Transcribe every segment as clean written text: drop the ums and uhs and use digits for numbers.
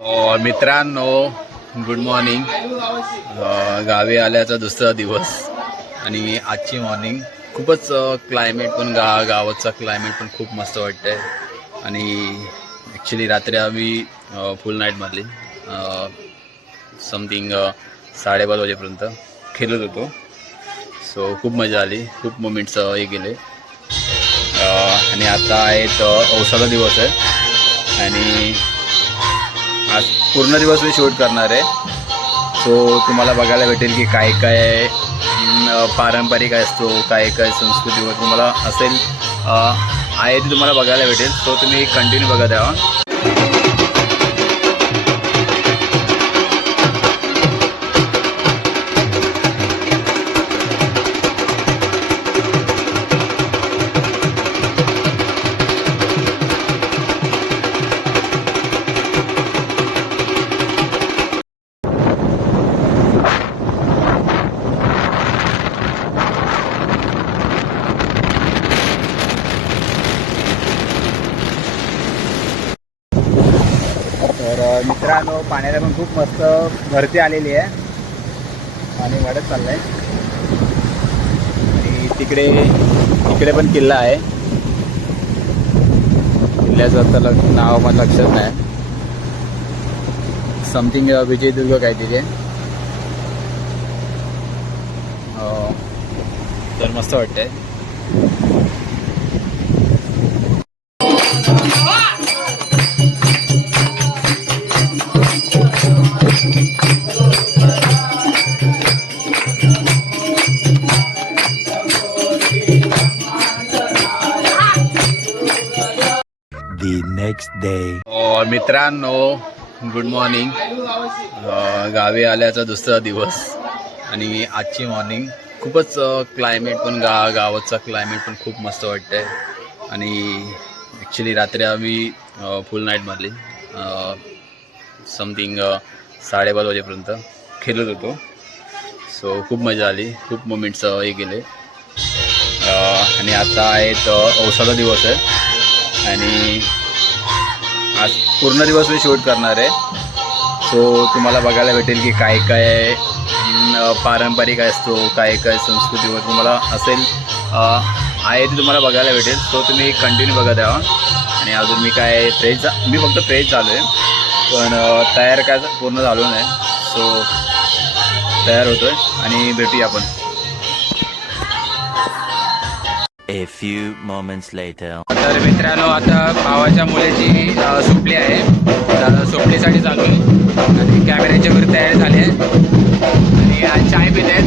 मित्रांनो, good morning. गावी आल्याचा दुसरा दिवस आणि आजची मॉर्निंग खूपच क्लायमेट पण गावाचा क्लायमेट पण खूप मस्त वाटतंय. आणि ॲक्च्युली रात्री आम्ही फुल नाईट मारली. समथिंग 5:30 वाजेपर्यंत खेळत होतो. सो खूप मजा आली, खूप मोमेंट्स हे गेले. आणि आता आहे औसाचा दिवस आहे आणि आज पूर्ण दिवस मी शूट करणार आहे. सो तुम्हाला बघायला भेटेल की काय काय पारंपरिक असतो, काय काय संस्कृतीवर तुम्हाला असेल आहे ते तुम्हाला बघायला भेटेल. सो तुम्ही कंटिन्यू बघत राहा. तर मित्रांनो, पाण्याला पण खूप मस्त भरती आलेली आहे. पाणी वाढत चाललंय आणि तिकडे पण किल्ला आहे. किल्ल्याचं तर नाव मला लक्षात नाही. समथिंग विजयदुर्ग काहीतरी आहे. तर मस्त वाटतंय. Next day. मित्रांनो, गुड मॉर्निंग. गावी आल्याचा दुसरा दिवस आणि आजची मॉर्निंग खूपच क्लायमेट पण गावाचा क्लायमेट पण खूप मस्त वाटतंय. आणि ॲक्च्युली रात्री आम्ही फुल नाईट मारली. समथिंग 5:30 वाजेपर्यंत खेळत होतो. सो खूप मजा आली, खूप मोमेंट्स हे गेले. आणि आता आहे औसाचा दिवस आहे आणि आज पूर्ण दिवस मी शूट करणार आहे. सो तुम्हाला बघायला भेटेल की काय काय पारंपरिक असतो, काय काय संस्कृतीवर तुम्हाला असेल आहे ते तुम्हाला बघायला भेटेल. सो तुम्ही कंटिन्यू बघत राहा. आणि अजून मी फक्त फ्रेश झालो आहे, पण तयार काय पूर्ण झालो नाही. सो तयार होतो आहे आणि भेटूया आपण. A few moments later. तर मित्रांनो, आता भावाच्या मुलीची सुपली आहे. सुपलीसाठी चालू आहे आणि कॅमेऱ्याची वगैरे तयारी झाली आहे आणि आज चाय पित आहेत.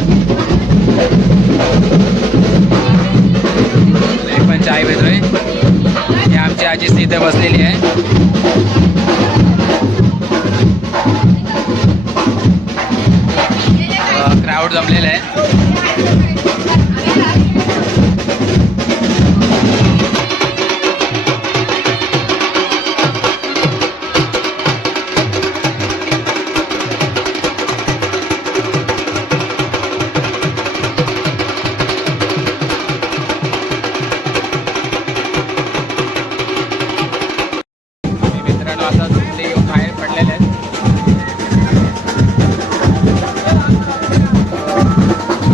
मी पण चाय पितोय. ही आमची आजी तिथे बसलेली आहे. क्राऊड जमलेला आहे. आता सुपली घेऊन बाहेर पडलेले आहेत.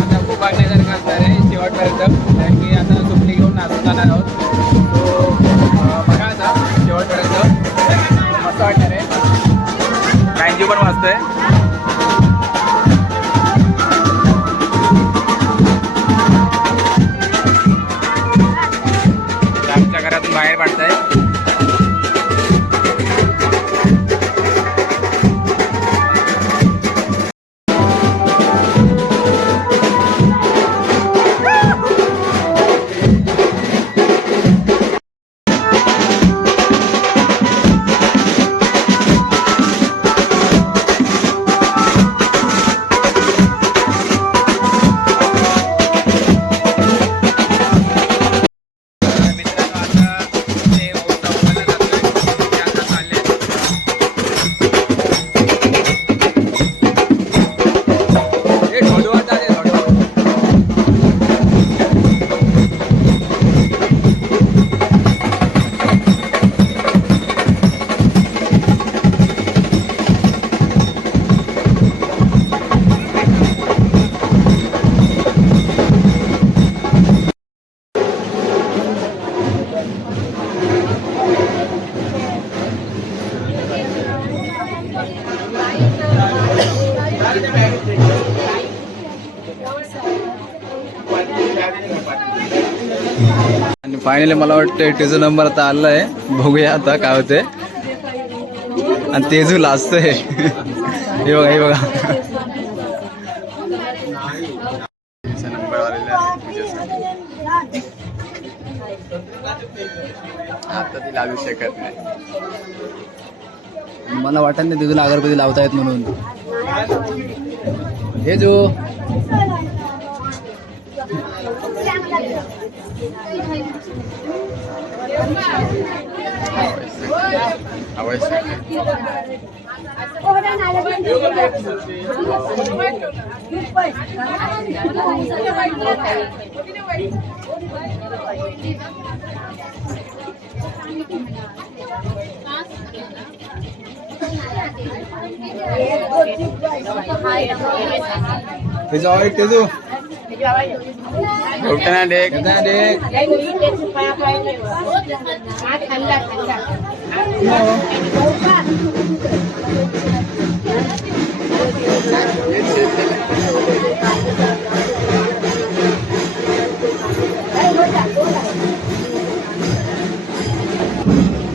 आता खूप बघण्यासारखं असणार आहे शेवटपर्यंत, कारण की आता सुपली घेऊन नाचून जाणार आहोत. तो बघा आता शेवटपर्यंत, मस्त वाटणार आहे. काहींची पण वाजतोय. आमच्या घरातून बाहेर पडताय. फायनली मला वाटतं तेजू नंबर आता आला आहे. बघूया आता काय होते. आणि तेजू लाजतोय. हे बघा हे बघा. नंबर आलेला आहे. आता ती लावू शकत नाही. मला वाटत नाही तेजूला अगरबत्ती लावता येत म्हणून. तेजू तेजू आवड तेजू उठना देख देख.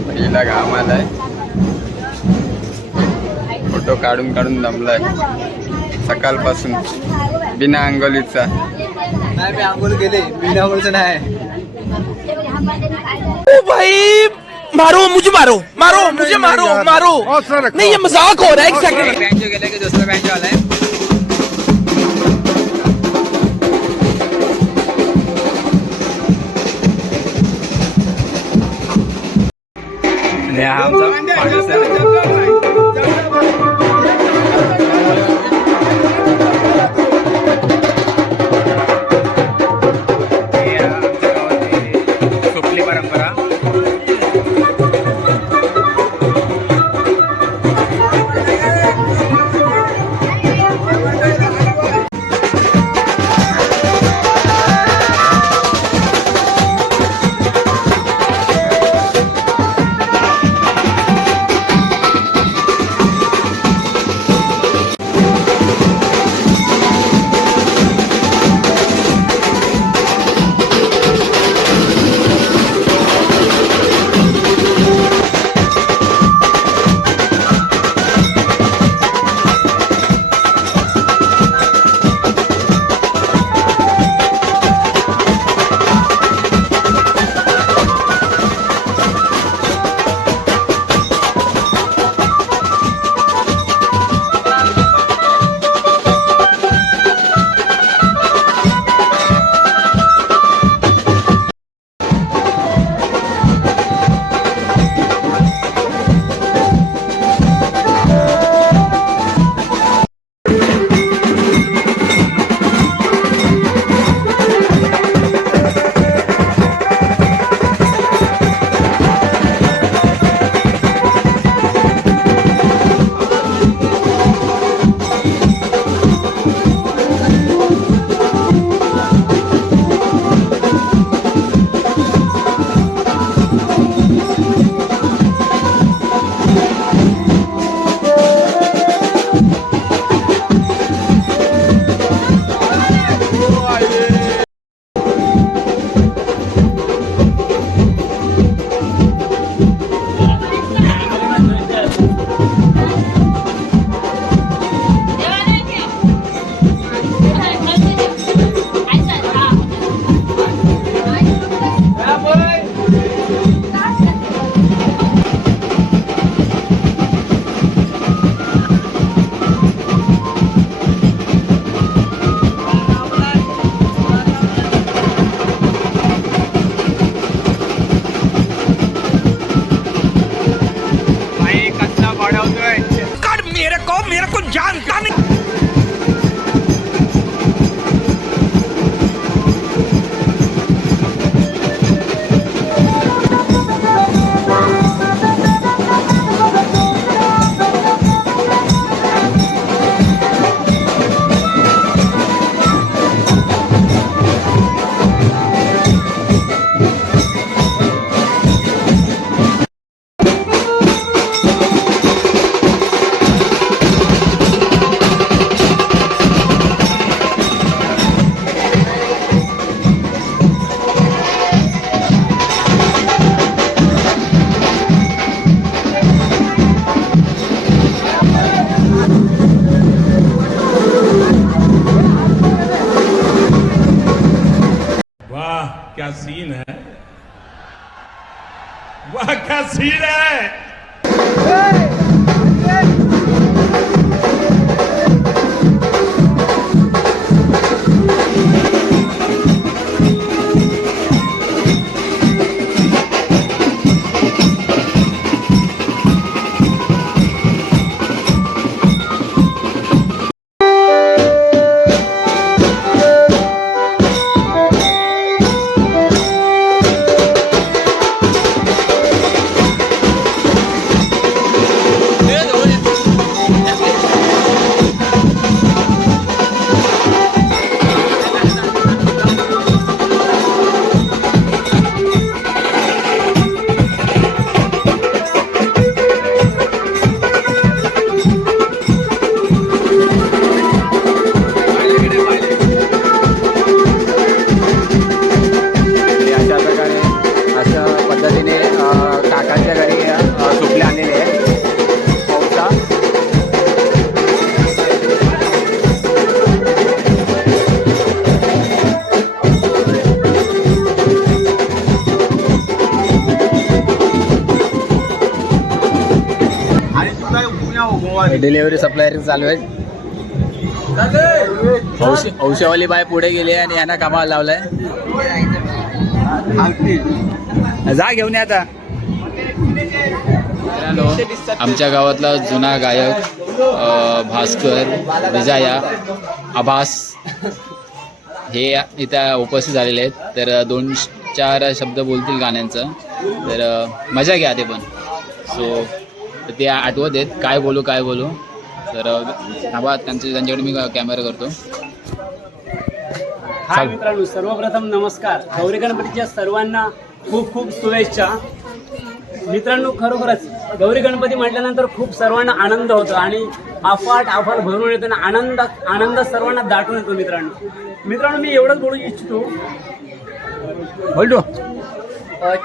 पहिला घाम आलाय. फोटो काढून काढून दमलाय सकाळपासून बिना आंघोळीचा. नाही मी आंघोळ केली बिना आंघोळीचं नाही. ओ भाई मारो मुझे मारो मारो मुझे मारो मारो नहीं ये मजाक हो रहा है. एक सेकंड. बँजो गेला की दुसरा बँजो आलाय. आणि हा आमचा माणूस आहे. सीन है, वाह क्या सीन है। अशा पद्धतीने काकांच्या घरी सुटले आलेले आहे पावसा. डिलिव्हरी सप्लायर चालू आहे. औषधवाली बाय पुढे गेली आणि यांना कामाला लावलाय. जा घेऊन या आता. आमच्या गावातला जुना गायक भास्कर, विजया, आभास हे इथं उपस्थित झालेले आहेत. तर 2-4 शब्द बोलतील गाण्यांचं. तर मजा घ्या ते पण. सो ते आठवत आहेत काय बोलू. तर थांबा त्यांच्याकडे मी कॅमेरा करतो. हाय मित्रांनो, सर्वप्रथम नमस्कार. गौरी गणपतीच्या सर्वांना खूप खूप शुभेच्छा. मित्रांनो, खरोखरच गौरी गणपती म्हटल्यानंतर खूप सर्वांना आनंद होतो आणि अफाट भरून येतो आणि आनंद सर्वांना दाटून येतो. मित्रांनो मी एवढंच बोलू इच्छितो. बोलतो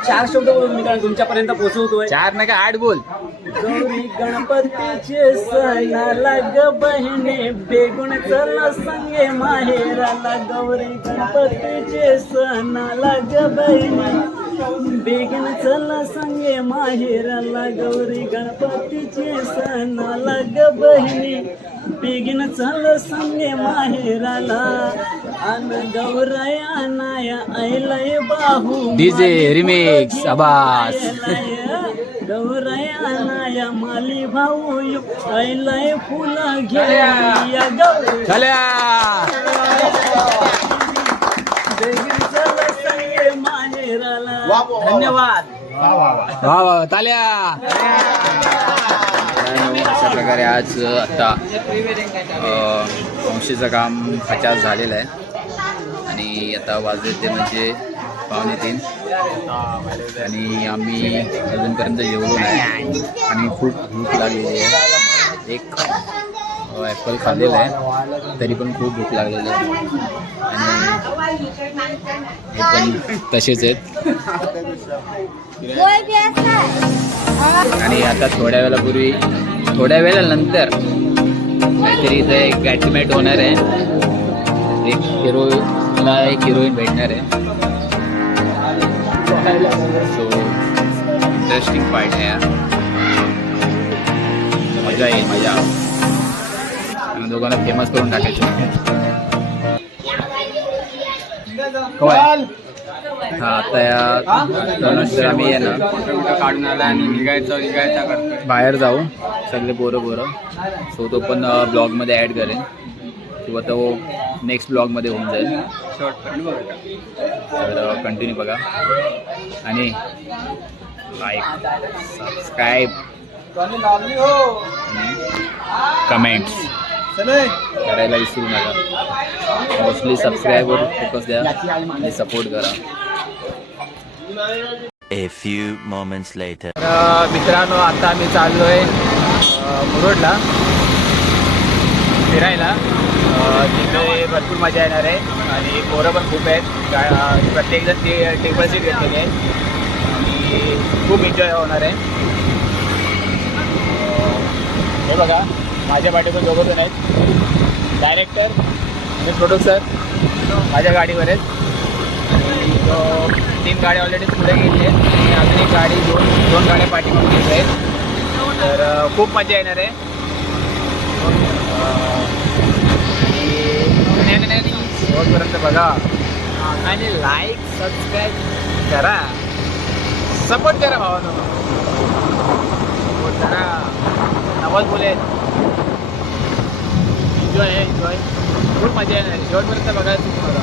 4 शब्द बोलून मित्रांनो तुमच्यापर्यंत पोहोचवतोय. 4 नाही का 8 बोल. गौरी गणपतीचे सणाला ग बहिणी बेगुण चला संगे माहेराला. गौरी गणपतीचे सणाला ग बहिणी बेगुण चला संगे माहेराला. गौरी गणपतीचे सणाला ग बहिणी बेगीन चल संगे माहेराला. अन गौराया नाया ऐलय बाहू डीजे रिमिक्स आभास. गौराया नाया माली भाऊ ऐलय फुलं घ्या गौरी बेगीन चल संगे माहेराला. धन्यवाद. वा ताल्या. अशा प्रकारे आज आता वंशीचं काम 50 झालेलं आहे आणि आता वाजले ते म्हणजे 2:45 आणि आम्ही अजूनपर्यंत जेवलो नाही आणि खूप भूक लागलेली आहे. एक ॲपल खाल्लेलं आहे तरी पण खूप भूक लागलेली आहे आणि हे पण तसेच आहेत. आणि आता थोड्या वेळानंतर काहीतरी इथं एक गॅटमॅट होणार आहे. एक हिरोईन भेटणार आहे. सो इंटरेस्टिंग पार्ट आहे. मजा येईल मजा. आणि दोघांना फेमस करून टाकायचं. हा आता आम्ही आहे ना काढून आला आणि निघायचा बाहेर जाऊ सगळे बोरं. सो तो पण ब्लॉगमध्ये ॲड करेन किंवा तो नेक्स्ट ब्लॉगमध्ये होऊन जाईल. तर कंटिन्यू बघा आणि लाईक सबस्क्राईब कमेंट्स करायला विसरू नका. मोस्टली सबस्क्राईबवर फोकस द्या आणि सपोर्ट करा. A few moments later. मित्रांनो आता आम्ही चाललो आहे मुरुडला फिरायला. तिथे भरपूर मजा येणार आहे आणि पोरं पण खूप आहेत. प्रत्येकजण ते टेबल सीट घेतलेली आहे आणि खूप एन्जॉय होणार आहे. हे बघा माझ्या पाठीवर दोघं जण आहेत. डायरेक्टर आणि प्रोड्युसर माझ्या गाडीवर आहेत. तीन गाड्या ऑलरेडी पुढे गेली आहेत आणि अजून एक गाडी दोन गाड्या पाठीमागे येत आहेत. तर खूप मजा येणार आहे. आणि शेवटपर्यंत बघा आणि लाईक सबस्क्राईब करा, सपोर्ट करा भावानो, सपोर्ट करा. नवल बोले एन्जॉय खूप मजा येणार आहे. शेवटपर्यंत बघायचं तुम्हाला.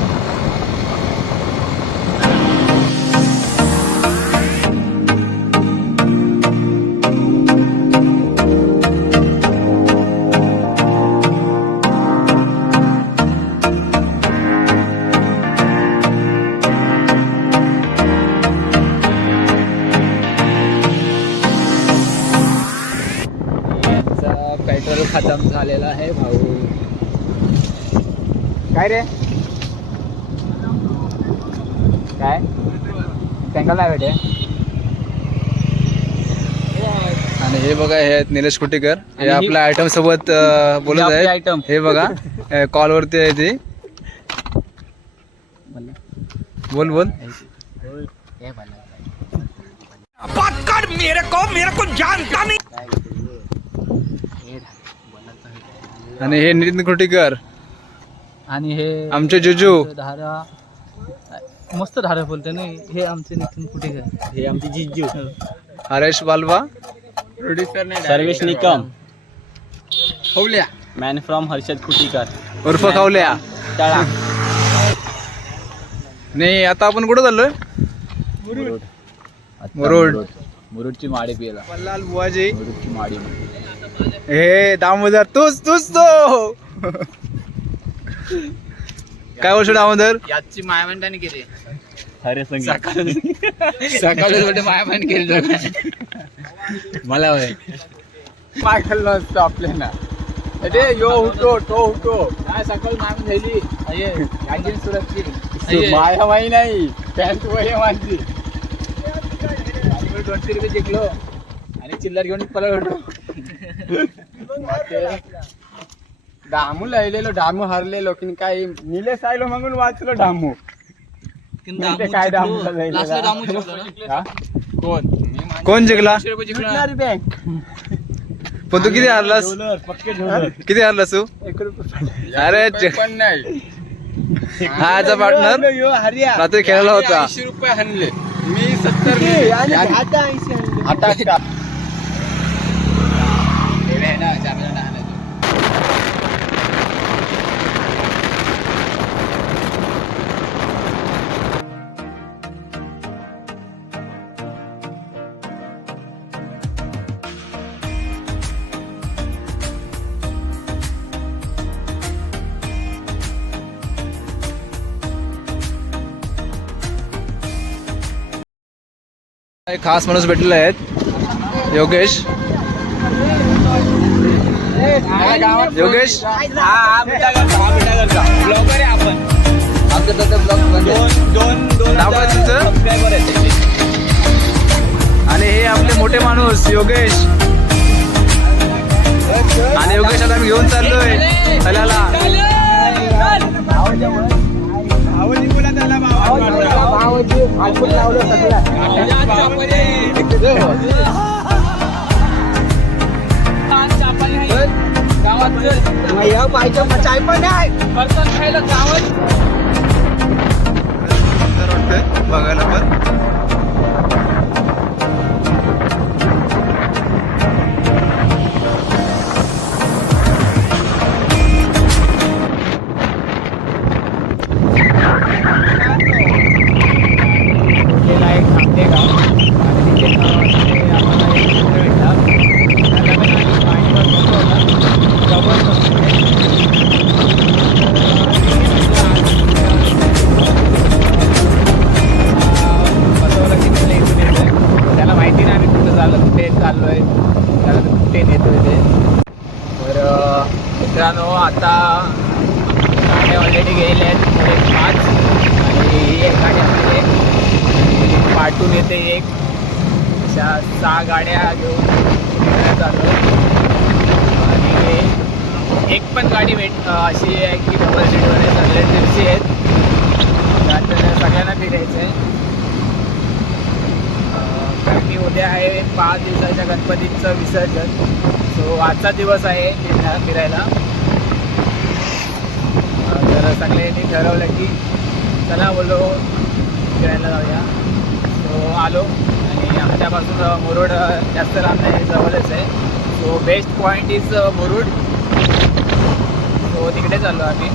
पेट्रोल खतम झालेला आहे भाऊ. काय रे काय टँकर नाही भेटे. आणि हे बघा हे आहेत निलेश कुटीकर. हे आणि ही- आपल्या आयटम सोबत बोलत आपले आहेत. item. हे बघा कॉलवरती आहे ती. बोल बोल. पकड़ मेरे को जानता नहीं. आणि हे नितीन कुटीकर आणि हे आमचे जुजू. धारा मस्त धारा बोलते ना. हे आमचे नितीन कुठे हे आमचे जिज्जू. हरेश बालवा. सर्वेश निकम खवल्या मॅन फ्रॉम हर्षद कुटीकर उर्फ खवल्या. टाळा. नाही आता आपण कुठं चाललोय. मुरुड. मुरुडची माडी पिला. मल्हार बुवाजी. मुरुडची माडी. हे दामोदर तूच तो. काय बोलतो दामोदर. याची मायामंडाने केली. हरे संगीत सकाळी मायामंड केली. मला पाय खाल्लं असतं आपल्याला. अरे यो हुटो तो हुटो काय सकाळी मायामंड झाली. याची सुरक्षित मायामाई नाही पॅन्ट वय माझी. 20 रुपये जिंकलो आणि चिल्लर घेऊन पळत होतो. डामू लिहिलेलो डामू हरलेलो की काय निलेश आयलो म्हणून वाचलो डामू. काय डामू कोण जिंकला. 200 रुपये जिंकलो. पण तू किती हारलास. किती हारलास तू. अरे पण नाही. हा याचा पार्टनर रात्री खेळायला होता. 80 रुपये हाणले मी. 70 आता का एक खास माणूस भेटलेले आहेत. योगेश. योगेश ब्लॉगर आहे आपण. आमचं तसं ब्लॉग नाव काय तुमचं. आणि हे आपले मोठे माणूस योगेश. आणि योगेश आता आम्ही घेऊन चाललोय त्याला. बघायला पण मित्रांनो आता गाड्या ऑलरेडी गेलेल्या आहेत. पुढे 5 आणि ही एक गाडी आपली आहे. पाठून येते एक. अशा 6 गाड्या घेऊन चालू. आणि एक पण गाडी अशी आहे की डबल सीटवर आहे. सगळे ट्रिपची आहेत. त्यात सगळ्यांना फिरायचं आहे. कारण की उद्या आहे 5 दिवसाच्या गणपतीचं विसर्जन. सो आजचा दिवस आहे फिरायला. तर सगळ्यांनी ठरवलं की चला बोलो फिरायला जाऊया. सो आलो आणि आमच्यापासून मुरुड जास्त लांब नाही, जवळच आहे. So best point is Murud. So तिकडे चाललो आम्ही.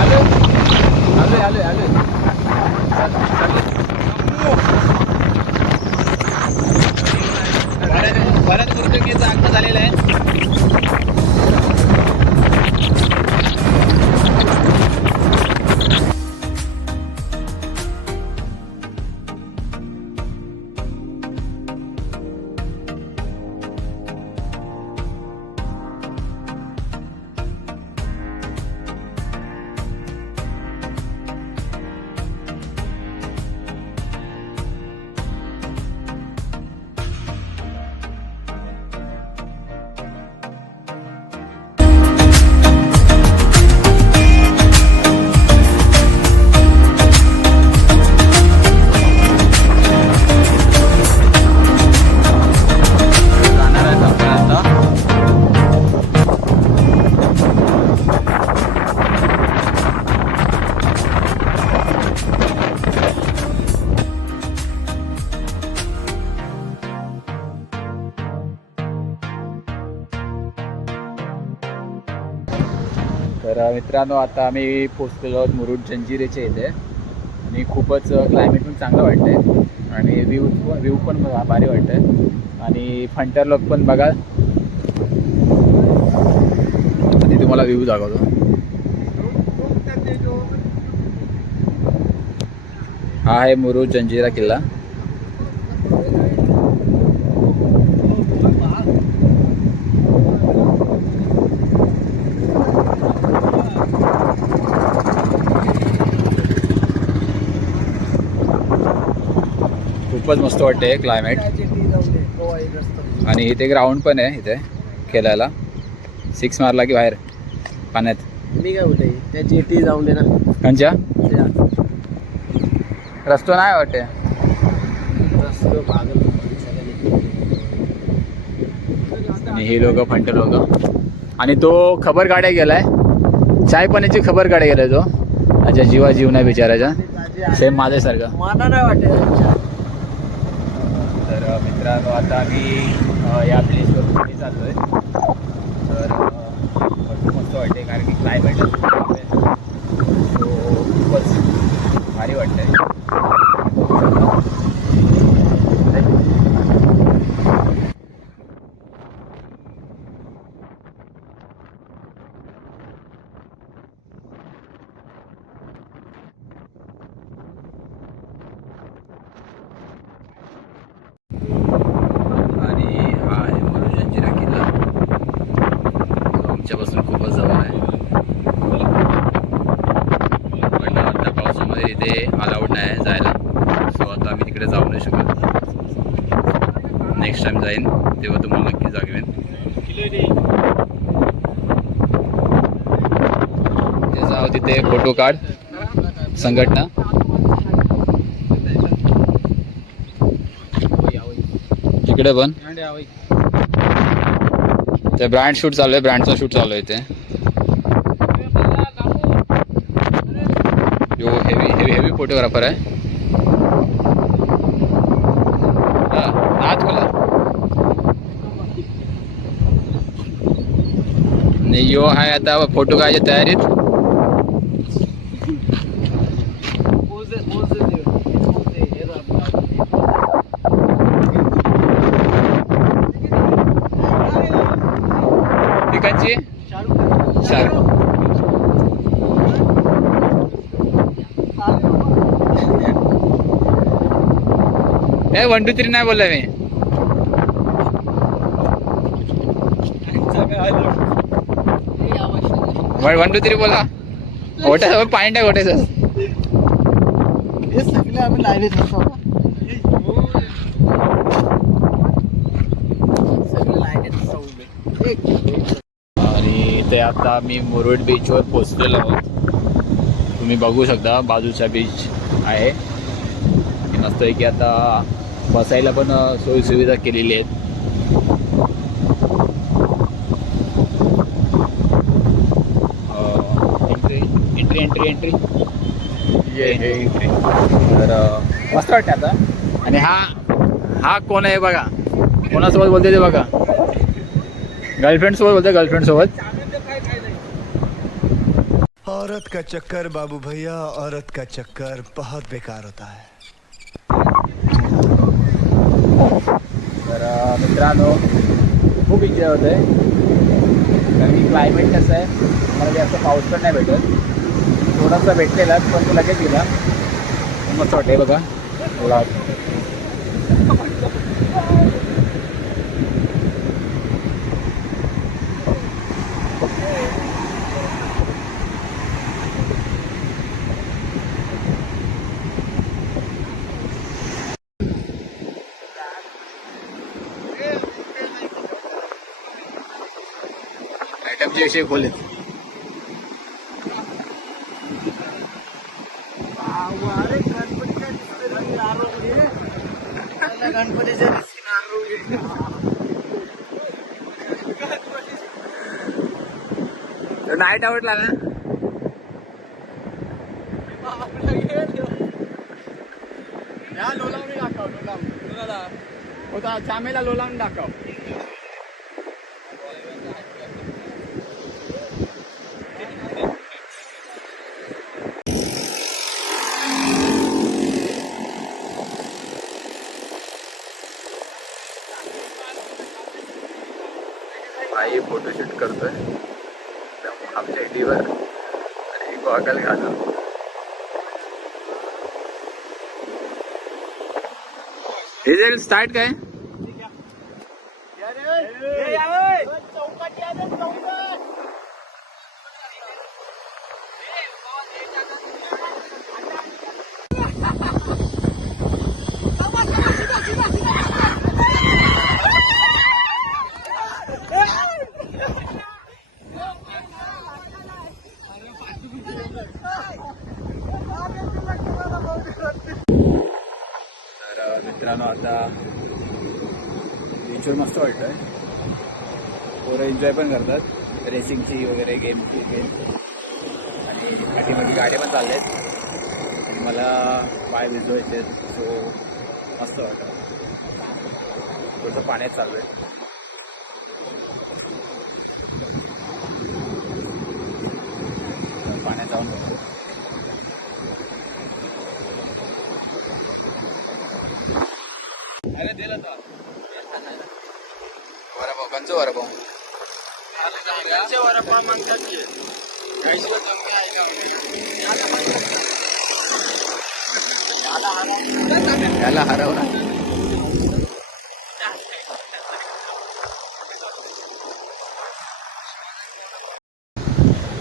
आलो आलो आलो आलो बऱ्याच गुरुजंगेचा अंक झालेला आहे. तर मित्रांनो आता आम्ही पोचलेलो आहोत मुरुड जंजिरेच्या इथे आणि खूपच क्लायमेट पण चांगलं वाटतं आहे आणि व्ह्यू पण भारी वाटतं आहे आणि फंटर लॉक पण बघा. आधी तुम्हाला व्ह्यू दाखवतो. हा आहे मुरुड जंजिरा किल्ला. खूपच मस्त वाटते क्लायमेट आणि इथे ग्राउंड पण आहे इथे खेळायला. 6 मारला की बाहेर पाण्यात. मी काय बोलते त्या जेटी जाऊन दे ना. कंच्या रस्तो नाही वाटते. आणि हे लोक फंटर लोक आणि तो खबर गाड्या गेलाय. चाय पाण्याची खबर गाड्या गेलाय तो. अच्छा जीवा जीव नाही बिचारायचा. सेम माझ्यासारखं. मला नाही वाटत. तर मित्रांनो आता आम्ही या प्लेसवर पुढे चाललो आहे. तर भरपूर मस्त वाटते कारण की क्लायमेट सो खूपच भारी वाटतं आहे. आमच्यापासून खूपच जवळ आहे पण आता पावसामध्ये इथे अलाउड नाही जायला. सो आता आम्ही तिकडे जाऊ नाही शकत. नेक्स्ट टाइम जाईन तेव्हा तुम्हाला नक्की दाखवेन. ते जाऊ तिथे फोटो काढ संघटना. इकडे पण ते ब्रँड शूट चालू आहे. ब्रँडचा शूट चालू आहे इथे. जो हेवी फोटोग्राफर आहे. हात खोला आणि यो आहे आता फोटो काढायच्या तयारीत. ठिकाणची शाहरुख. ए 1 2 3 नाही बोलला मी. 1 2 3 बोला. ओटा पॉइंट आहे ओट्याचं. हे सगळे आम्ही लाईनीत असतो. सगळे लाईनीत असतो. आणि ते आता मी मुरुड बीचवर पोचलेलो आहोत. तुम्ही बघू शकता बाजूचा बीच आहे आणि मस्तपैकी आता बसायला पण सोयीसुविधा केलेली आहेत. एंट्री तर मस्त वाटतं आता. आणि हा कोण आहे बघा, कोणासोबत बोलते ते बघा, गर्लफ्रेंड सोबत बोलते, गर्लफ्रेंड सोबत. औरत का चक्कर बाबू भैया, औरत का चक्कर बहुत बेकार होता है. तर मित्रांनो खूप इच्छा होत आहे कारण की क्लायमेट कसं आहे, मला जास्त पाऊस पण नाही भेटत, थोडासा भेटलेला पण तो लगेच गेला. मस्त वाटते बघा थोडा. आयटमचे विषय खोलेत. नाईट आवडला ना. लोलावणी दाखव, होता चामेला लोलावणी दाखव. आई फोटोशूट करतोय आमच्या टीवर आणि गॉगल घालून. हे स्टार्ट काय मित्रांनो आता बीचवर मस्त वाटतंय. पोरं एन्जॉय पण करतात रेसिंगची वगैरे गेमची गेम आणि मोठी गाड्या पण चालल्या आहेत आणि मला पाय भिजवायचे सो मस्त वाटतं. थोडंसं पाण्यात चालू आहे. पाण्यात जाऊन बघतो. अरे दिला तो वडापाव, कंचो वडापाव, वडापाव म्हणतात की त्याला हरवला.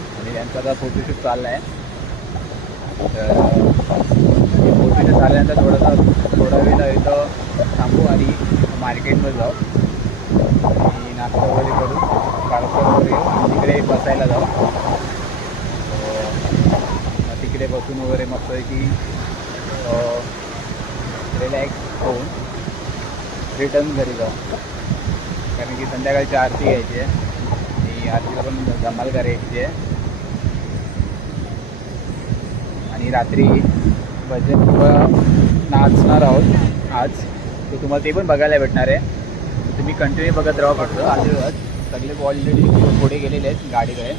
आणि यांचा आता फोटोशूट चालला आहे. तर फोटोशूट झाल्यानंतर थोडा वेळ इथं थांबू आणि मार्केटमध्ये जाऊ आणि नाश्ता वगैरे करून पार्सल वगैरे येऊ, तिकडे बसायला जाऊ. मग तिकडे बसून वगैरे मस्तपैकी रिलॅक्स होऊन रिटर्न घरी जाऊ. कारण की संध्याकाळची आरती घ्यायची आहे आणि आरतीला पण धमाल करायची आहे. आणि रात्री भजन नाचणार आहोत आज, तर तुम्हाला ते पण बघायला भेटणार आहे. तुम्ही कंटिन्यू बघत राहा फक्त. आलेलो सगळे ऑलरेडी पुढे गेलेले आहेत गाडीकडे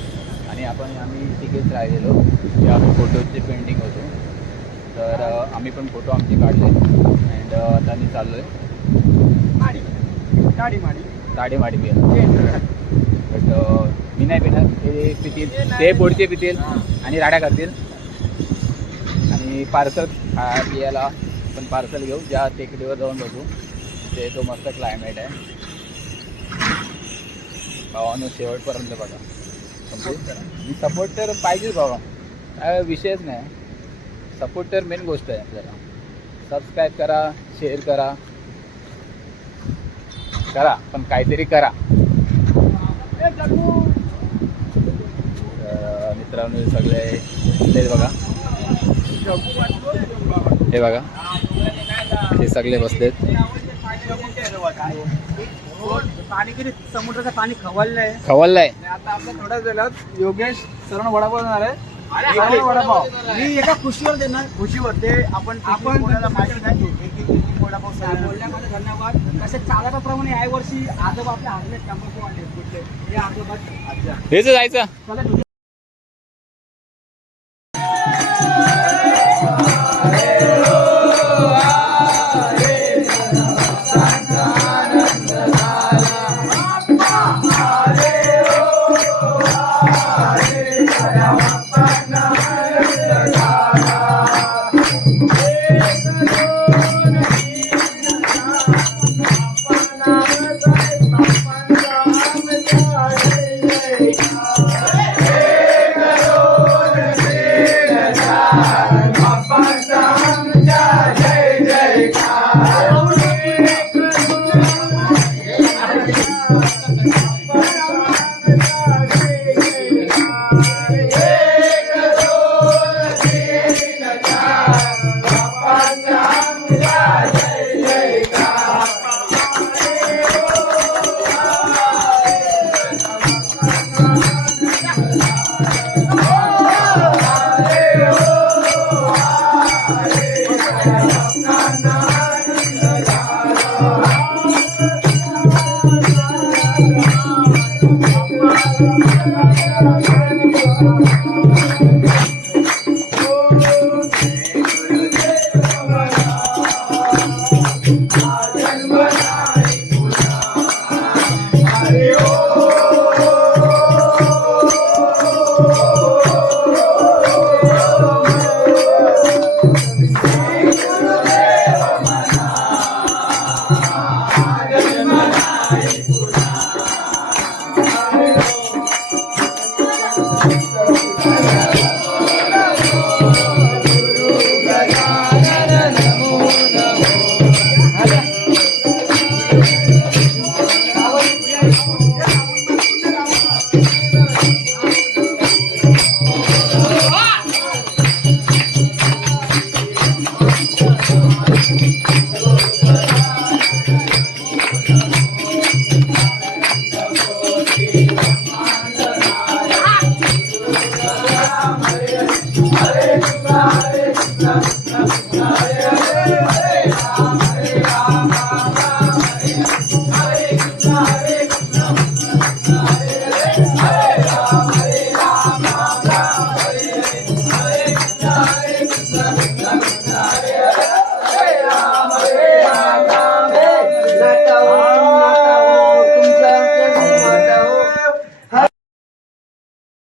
आणि आम्ही तिघेच राहिलेलो जे आम्ही फोटोचे पेंटिंग होतो. तर आम्ही पण फोटो आमचे काढले अँड आता मी चाललो आहे दाढी पियाला. बट मी नाही पिणार, ते पितील, ते पुढचे पितील आणि राड्या करतील. आणि पार्सल पियाला पण पार्सल घेऊ, ज्या टेकडीवर जाऊन बघू. ते तो मस्त क्लायमेट आहे. भावानं शेवटपर्यंत बघा. मी सपोर्ट तर पाहिजेच बाबा, काय विषयच नाही. सपोर्ट तर मेन गोष्ट आहे आपल्याला. सबस्क्राईब करा, शेअर करा, पण काहीतरी करा. मित्रांनो सगळे बघा हे बघा ते सगळे बसलेत. समुद्राचं पाणी खवललंय. खवललाय. आता आपल्या थोड्याच वेळात योगेश सरण वडापाव देणार आहे. वडापाव मी एका खुशीवर देणार. खुशीवर ते आपण माहिती नाही वडापाव बोलण्यामध्ये धन्यवाद. तसे चालकाप्रमाणे या वर्षी आजोबा आपल्या हातले तंबाखू वाले कुठले हे आजोबा हेच जायचं. चला